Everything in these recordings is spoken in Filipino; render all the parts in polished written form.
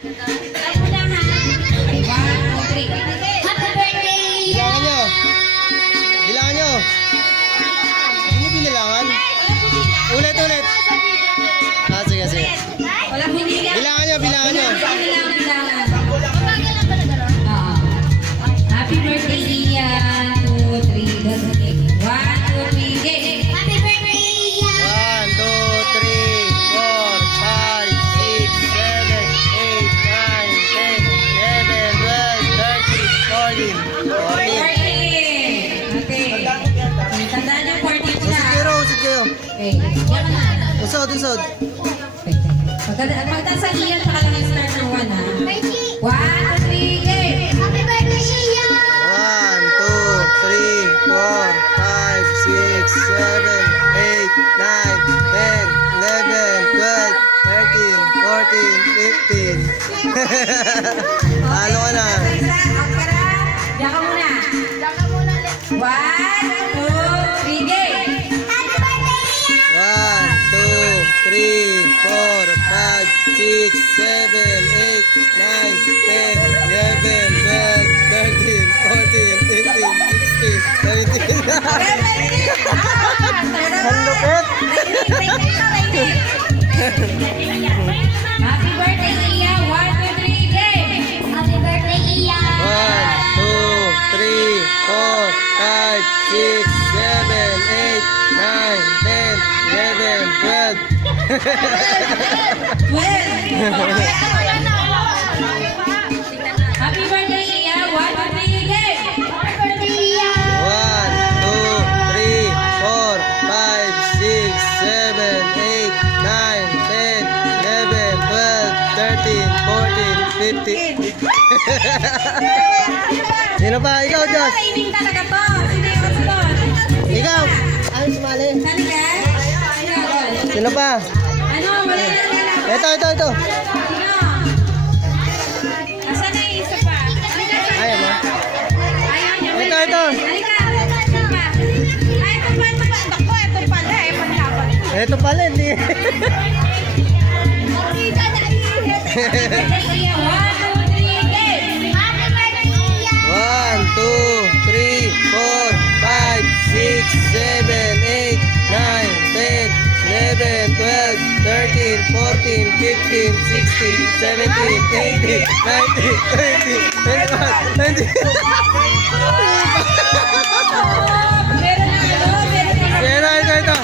Bilangan nyo. Bilangan nyo. Hindi binilangan. Ulit. Sige. Bilangan nyo. Happy birthday, Ian. 2, 3, doesn't take 1, 2, 3, game. Happy birthday, Ian. 1, 2, 3, 4, 5, 6, 7, 8, 9, 10, 11, 12, 13, 14. 14. Okay. Tandaan niyo 14 na. Usod kayo. Okay. Yan ka na. Usod. Pagka sa Ian, saka lang yung start ng 1, ha? 1, 2, 3, game. Happy birthday, Ian. 1, 2, 3, 4, 5, 6, 7, 8, 9, 10, 11, 12, 13, 14, 15. Halo ka na. Okay na? Diyan ka muna. 1, 2, 3, game. Happy birthday, Ian. 1, 2, 3, 4, 5, 6, 7, 8, 9, 10, 11, 12, 13, 14, 15, 16, 17. Ang lupit! Happy birthday, Ian. 1, 2, 3, game. Happy birthday, Ian. 1, 2, 3, 4, 5, 6, 7, 8, 9, 10, 11, 12. 12. Happy birthday, Ian. 1, 2, 3, game. Happy birthday, Ian. 1, 2, 3, 4, 5, 6, 7, 8, 9, 10, 11, 12, 13, 14, 15. Sino pa? Ikaw, Diyos. Training talaga to. Sino yung kasunod? Ikaw. Ano sumali? Sali ka? Sino pa? Ano? Wala na. Ito. Sino? Asan na yung isa pa? Ayaw mo? Ayaw niya. Ito. Halika. Sino pa? Ay, ito pa. Naku, ito pala. Pagkapat. Ito pala, hindi. Happy birthday, Ian. 1, 2, 3, game. Happy birthday, Ian. 1, 2, 3, 4, 5, 6, 7, 8, 9, 10, 11, 12, 13, 14, 15, 16, 17, 18, 19, 20, 21, 22. Meron na ano? Meron na. Ito.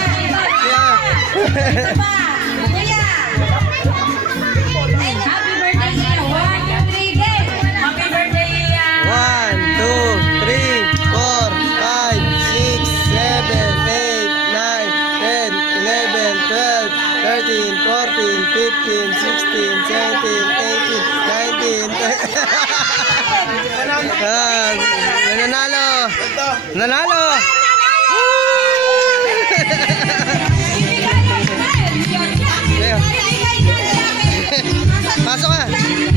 Yeah. Ito pa. Kuya. Happy birthday, Ian. 1, 2, 3, game. Happy birthday, Ian. 1, 2, 3, 4, 5, 6, 7, 8, 9, 10, 11, 12, 13, 14, 15, 16, 17, 18, 19, 20. Nanalo! Nanalo!